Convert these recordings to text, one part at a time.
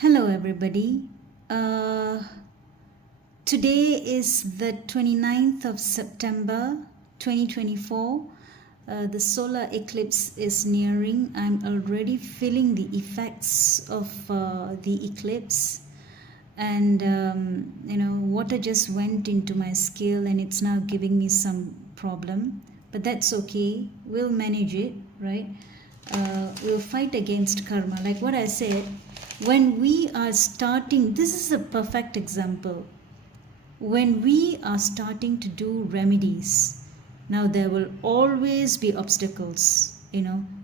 Hello, everybody. Uh, Today is the 29th of September 2024. The solar eclipse is nearing. I'm already feeling the effects of the eclipse, and water just went into my scale and it's now giving me some problem, but that's okay. We'll manage it, right? We'll fight against karma. Like what I said, when we are starting, this is a perfect example. When we are starting to do remedies, now there will always be obstacles.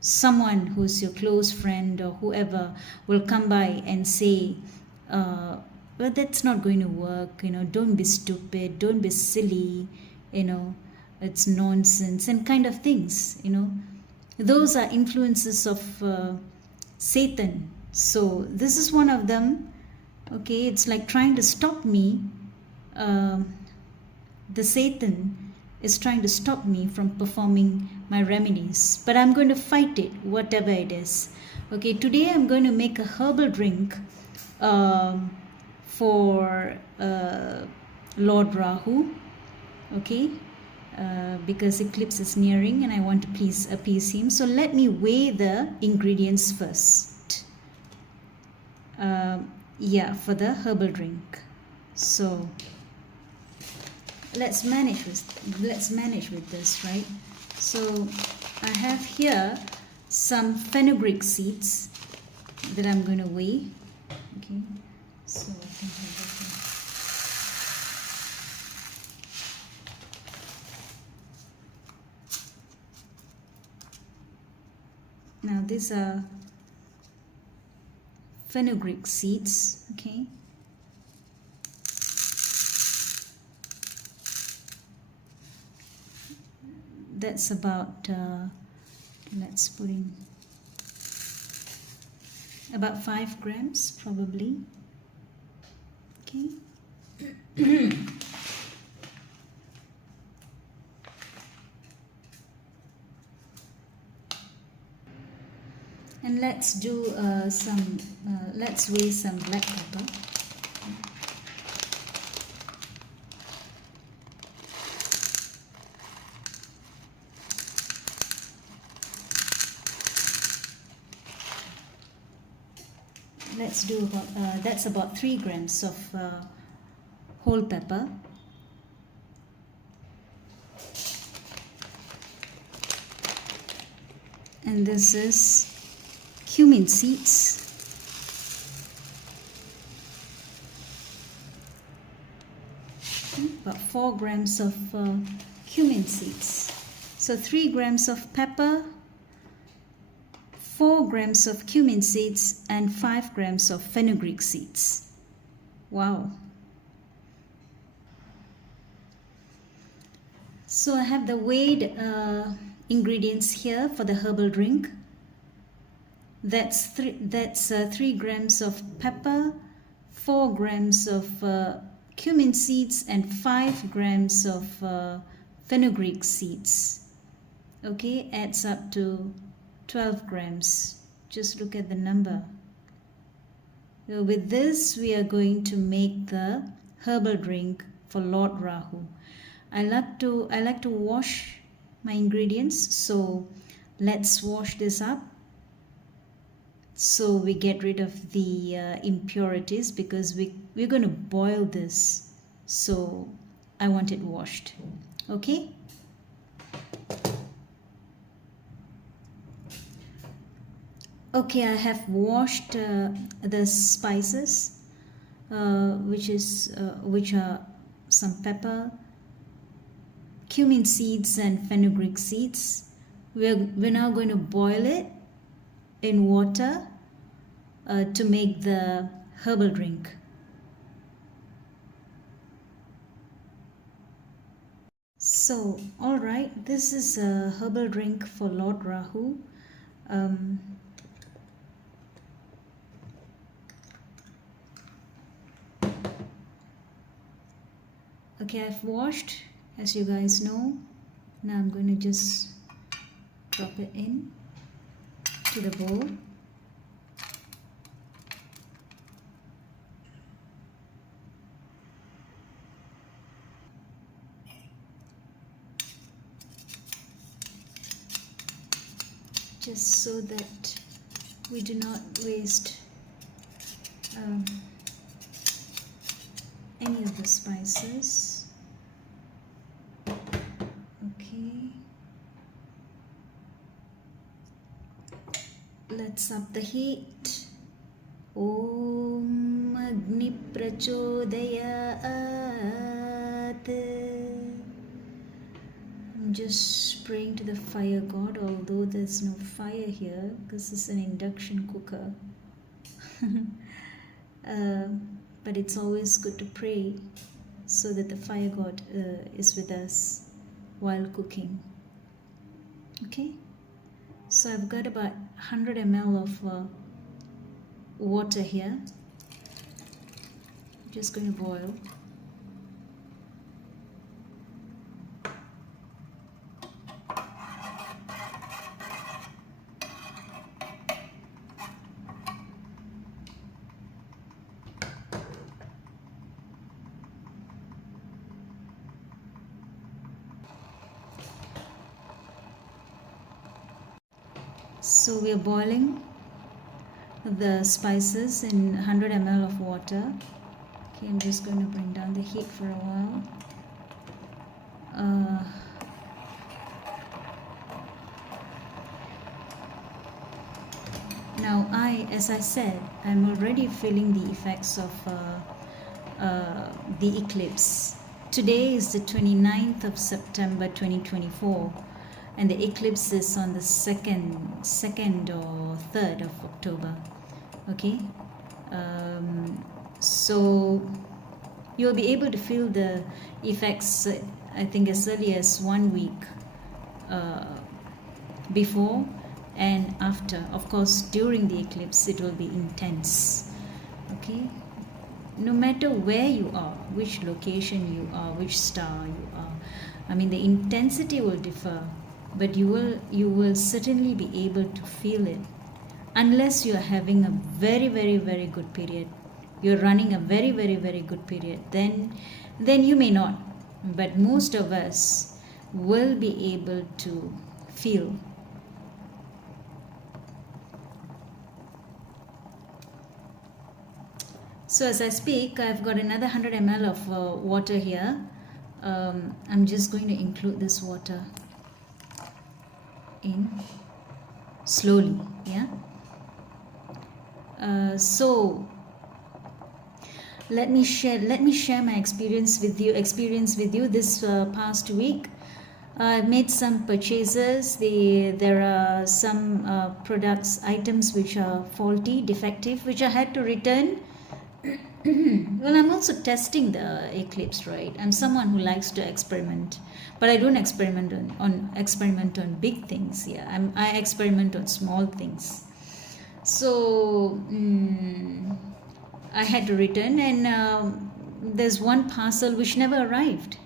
Someone who's your close friend or whoever will come by and say, well, that's not going to work. Don't be stupid, don't be silly, it's nonsense, and kind of things. Those are influences of Satan. So this is one of them. Okay, it's like trying to stop me. The Satan is trying to stop me from performing my remedies, but I'm going to fight it, whatever it is. Okay, today I'm going to make a herbal drink for Lord Rahu. Okay, because eclipse is nearing and I want to please appease him. So let me weigh the ingredients first. For the herbal drink. So let's manage with this, right? So I have here some fenugreek seeds that I'm going to weigh. Okay, so I can have this one. Now these are fenugreek seeds. Okay, that's about let's put in about 5 grams probably. Okay. And let's do let's weigh some black pepper. Let's do about, that's about 3 grams of whole pepper. And this is cumin seeds. About 4 grams of cumin seeds. So 3 grams of pepper, 4 grams of cumin seeds, and 5 grams of fenugreek seeds. Wow. So I have the weighed ingredients here for the herbal drink. That's 3 grams of pepper, 4 grams of cumin seeds, and 5 grams of fenugreek seeds. Okay, adds up to 12 grams. Just look at the number. So with this, we are going to make the herbal drink for Lord Rahu. I like to wash my ingredients, so let's wash this up so we get rid of the impurities, because we're going to boil this, so I want it washed. Okay. Okay, I have washed the spices, which are some pepper, cumin seeds, and fenugreek seeds. We're now going to boil it in water to make the herbal drink. So, all right, this is a herbal drink for Lord Rahu. Okay, I've washed, as you guys know. Now I'm going to just drop it in to the bowl. just so that we do not waste any of the spices. Okay, let's up the heat. Om Agni Prachodayat. I'm just praying to the fire god, although there's no fire here because it's an induction cooker. But it's always good to pray so that the fire god is with us while cooking. Okay, so I've got about 100 ml of water here. Just going to boil. So we are boiling the spices in 100 ml of water. Okay, I'm just going to bring down the heat for a while. Now as I said, I'm already feeling the effects of the eclipse. Today is the 29th of September 2024. And the eclipse is on the 2nd or 3rd of October. Okay, so you'll be able to feel the effects, I think, as early as 1 week before and after. Of course, during the eclipse, it will be intense. Okay, no matter where you are, which location you are, which star you are, I mean, the intensity will differ. But you will certainly be able to feel it, unless you are having a very, very, very good period. You're running a very, very, very good period. Then you may not. But most of us will be able to feel. So as I speak, I've got another 100 ml of water here. I'm just going to include this water in slowly. Yeah, so let me share my experience with you this past week. I've made some purchases. There are some items which are faulty, defective, which I had to return. Well, I'm also testing the eclipse, right? I'm someone who likes to experiment, but I don't experiment on big things. Yeah, I experiment on small things. So I had to return, and there's one parcel which never arrived.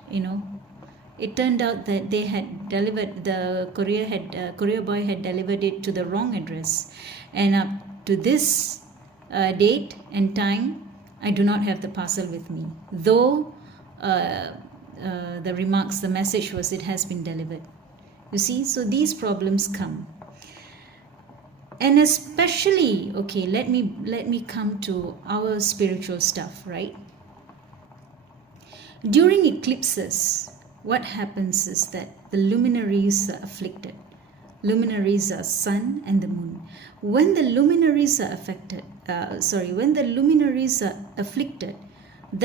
It turned out that they had delivered, the courier boy had delivered it to the wrong address, and up to this date and time, I do not have the parcel with me, though the message was it has been delivered. You see, so these problems come. And especially, okay, let me come to our spiritual stuff, right? During eclipses, what happens is that the luminaries are afflicted. Luminaries are sun and the moon. When the luminaries are afflicted, there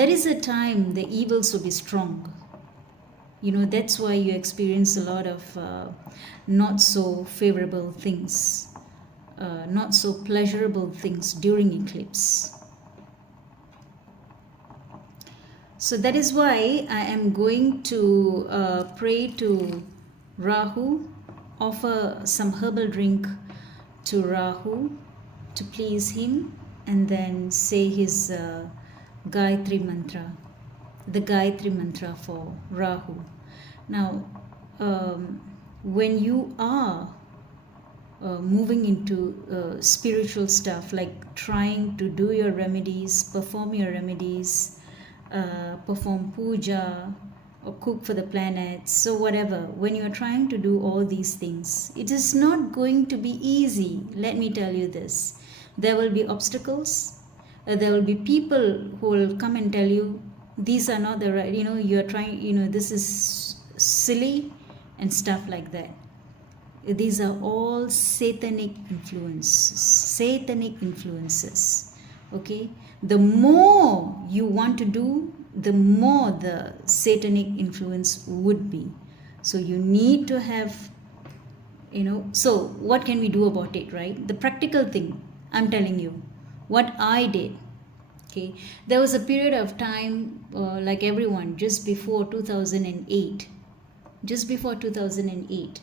is a time the evils will be strong. That's why you experience a lot of not so favorable things, not so pleasurable things during eclipse. So that is why I am going to pray to Rahu, offer some herbal drink to Rahu to please him, and then say his Gayatri mantra, the Gayatri mantra for Rahu. Now, when you are moving into spiritual stuff, like trying to do your remedies, perform your remedies, perform puja, or cook for the planets. So whatever, when you're trying to do all these things, it is not going to be easy. Let me tell you this. There will be obstacles. There will be people who will come and tell you, these are not the right, you're trying, this is silly and stuff like that. These are all satanic influences. Okay, the more you want to do, the more the satanic influence would be. So you need to have, so what can we do about it, right? The practical thing, I'm telling you what I did. Okay, there was a period of time, like everyone, just before 2008,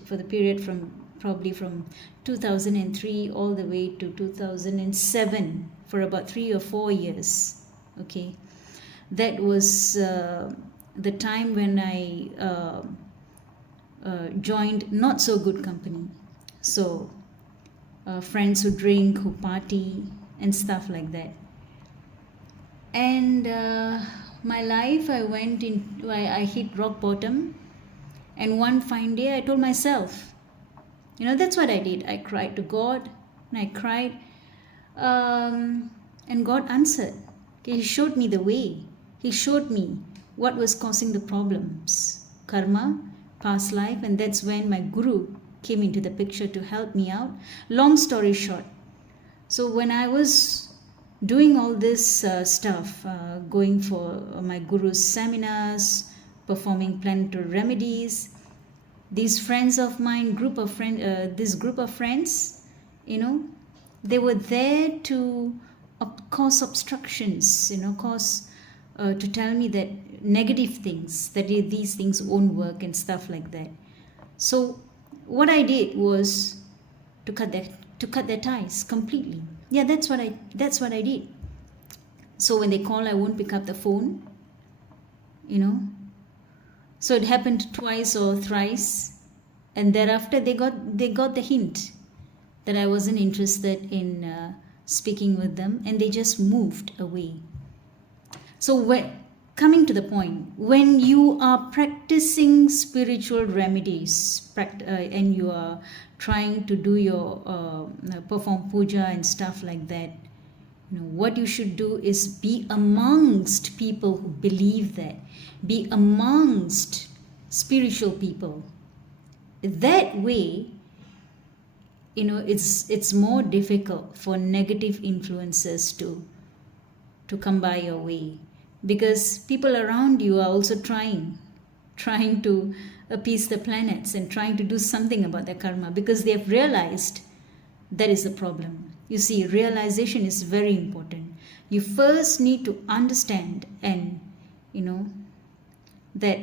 for the period from probably from 2003 all the way to 2007, for about 3 or 4 years. Okay, that was the time when I joined not so good company. So friends who drink, who party and stuff like that. And my life, I hit rock bottom. And one fine day I told myself, that's what I did. I cried to God, and I cried, and God answered. Okay, He showed me the way. He showed me what was causing the problems. Karma, past life, and that's when my guru came into the picture to help me out. Long story short, so when I was doing all this stuff, going for my guru's seminars, performing planetary remedies, these friends of mine, this group of friends, they were there to cause obstructions, to tell me that negative things, that these things won't work and stuff like that. So what I did was to cut their ties completely. Yeah, that's what I did. So when they call, I won't pick up the phone. So it happened twice or thrice, and thereafter they got the hint that I wasn't interested in speaking with them, and they just moved away. So coming to the point, when you are practicing spiritual remedies and you are trying to do your perform puja and stuff like that, what you should do is be amongst people who believe that. Be amongst spiritual people. That way, it's more difficult for negative influences to come by your way, because people around you are also trying to appease the planets and trying to do something about their karma, because they have realized that is the problem. You see, realization is very important. You first need to understand and that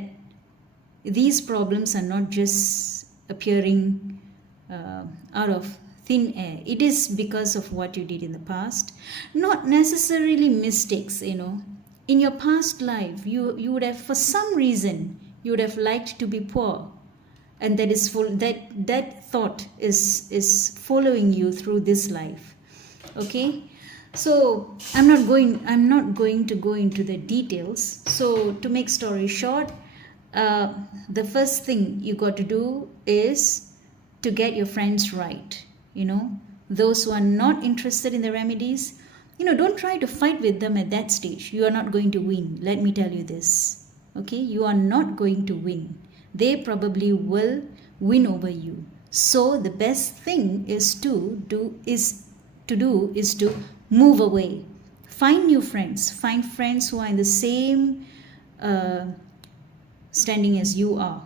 these problems are not just appearing out of thin air. It is because of what you did in the past, not necessarily mistakes. In your past life, you would have, for some reason, you would have liked to be poor, and that is that thought is following you through this life. Okay, so I'm not going to go into the details. So to make story short, the first thing you got to do is to get your friends right. Those who are not interested in the remedies, don't try to fight with them at that stage. You are not going to win. Let me tell you this. Okay, you are not going to win. They probably will win over you. So the best thing is to move away. Find new friends. Find friends who are in the same standing as you are.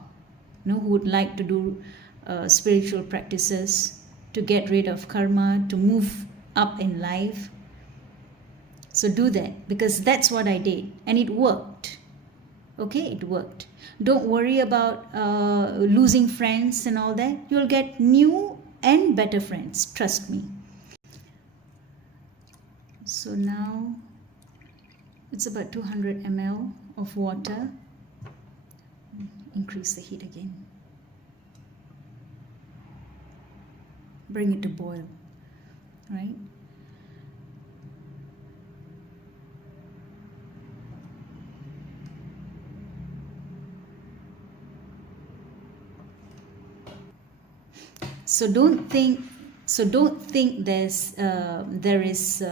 Who would like to do spiritual practices, to get rid of karma, to move up in life. So do that, because that's what I did, and it worked. Okay, it worked. Don't worry about losing friends and all that. You'll get new and better friends, trust me. So now it's about 200 ml of water. Increase the heat again. Bring it to boil, right? So don't think there is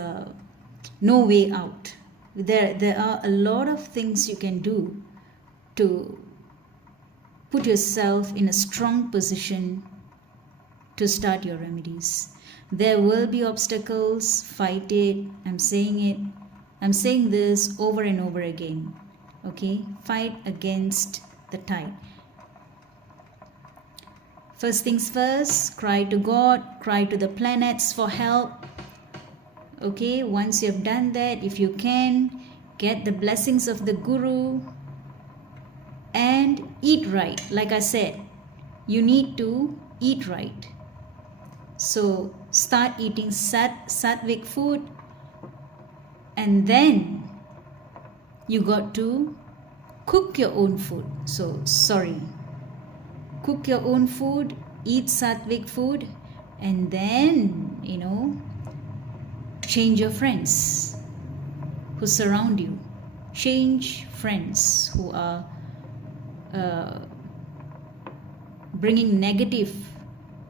no way out. There are a lot of things you can do to put yourself in a strong position to start your remedies. There will be obstacles, fight it. I'm saying this over and over again. Okay? Fight against the tide. First things first, cry to God, cry to the planets for help. Okay, once you have done that, if you can, get the blessings of the Guru and eat right. Like I said, you need to eat right. So start eating sattvic food, and then you got to cook your own food. Cook your own food, eat sattvic food, and then, change your friends who surround you. Change friends who are bringing negative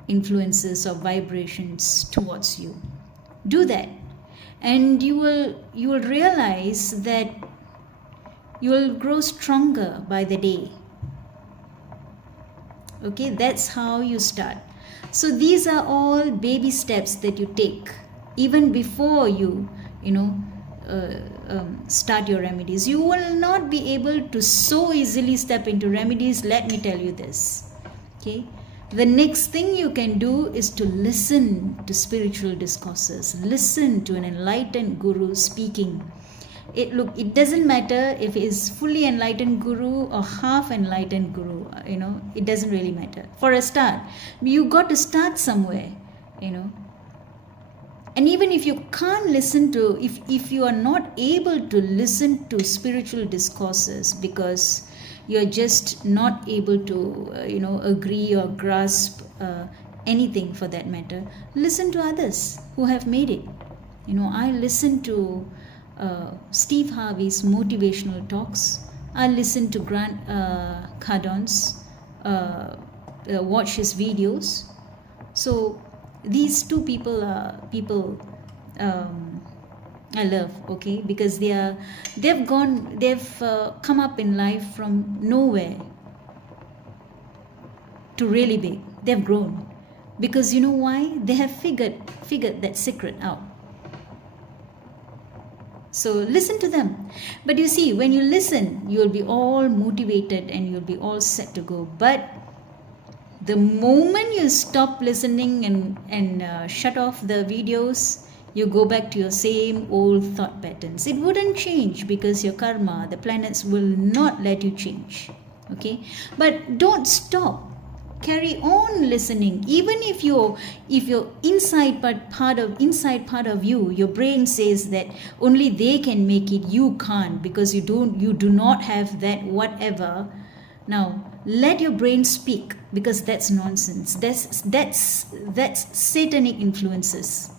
influences or vibrations towards you. Do that, and you will realize that you will grow stronger by the day. Okay, that's how you start. So these are all baby steps that you take even before you start your remedies. You will not be able to so easily step into remedies, let me tell you this. Okay, the next thing you can do is to listen to spiritual discourses. Listen to an enlightened guru speaking. It doesn't matter if it's fully enlightened guru or half enlightened guru, it doesn't really matter. For a start, you got to start somewhere, and even if you can't listen to, if you are not able to listen to spiritual discourses because you're just not able to agree or grasp anything for that matter, listen to others who have made it. I listen to Steve Harvey's motivational talks. I listen to Grant Cardon's, watch his videos. So these two people are people I love, okay, because they've come up in life from nowhere to really big. They've grown because you know why? They have figured that secret out. So listen to them. But you see, when you listen, you'll be all motivated and you'll be all set to go. But the moment you stop listening and shut off the videos, you go back to your same old thought patterns. It wouldn't change because your karma, the planets will not let you change. Okay? But don't stop. Carry on listening. Even if your inside part of you, your brain says that only they can make it, you can't because you do not have that whatever. Now let your brain speak, because that's nonsense. That's satanic influences.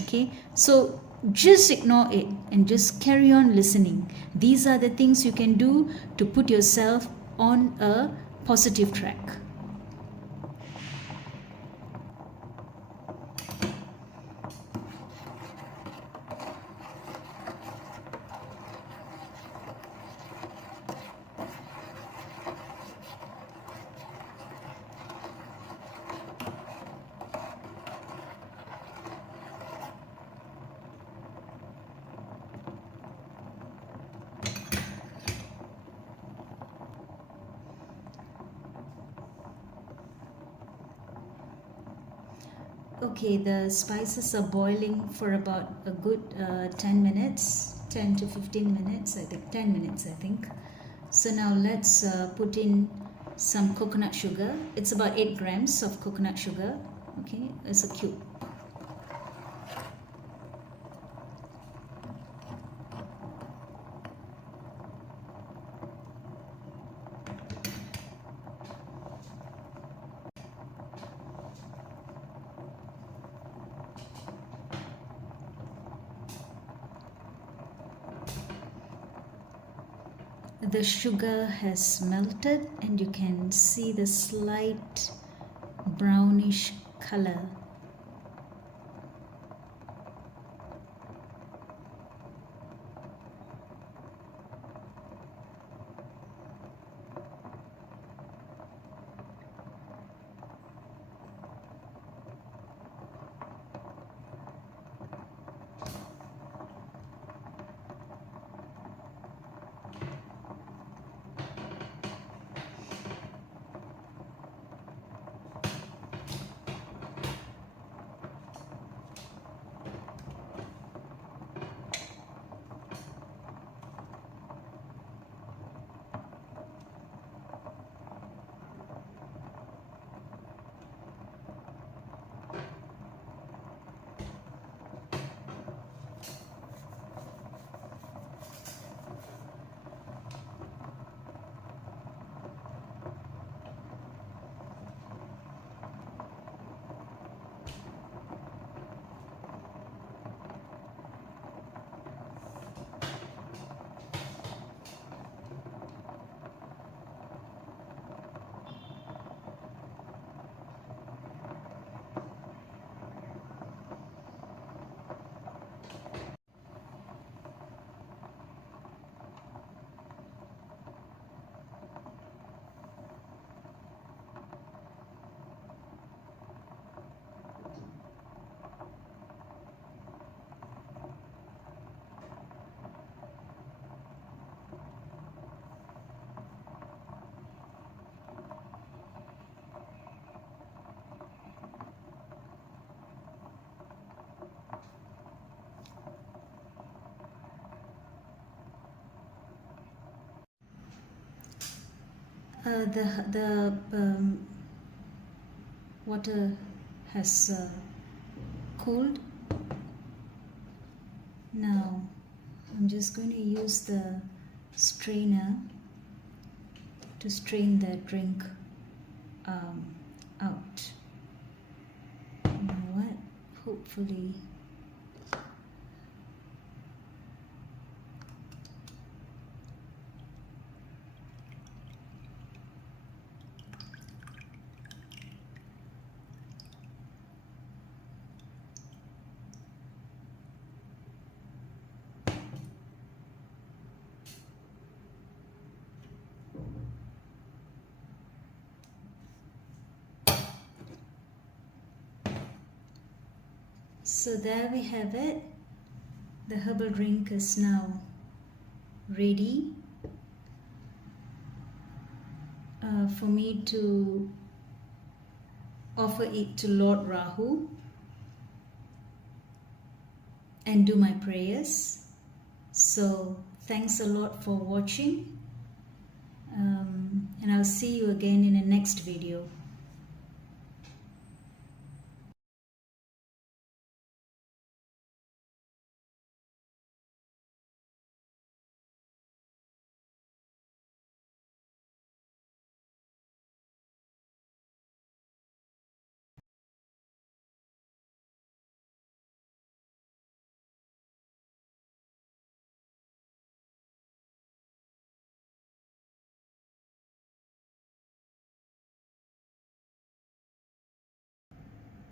Okay, so just ignore it and just carry on listening. These are the things you can do to put yourself on a positive track. Okay, the spices are boiling for about a good 10 minutes, 10 to 15 minutes, I think, 10 minutes I think. So now let's put in some coconut sugar. It's about 8 grams of coconut sugar. Okay, it's a cube. The sugar has melted and you can see the slight brownish color. The water has cooled. Now I'm just going to use the strainer to strain the drink out. You know what? Hopefully so there we have it. The herbal drink is now ready for me to offer it to Lord Rahu and do my prayers. So thanks a lot for watching, and I'll see you again in the next video.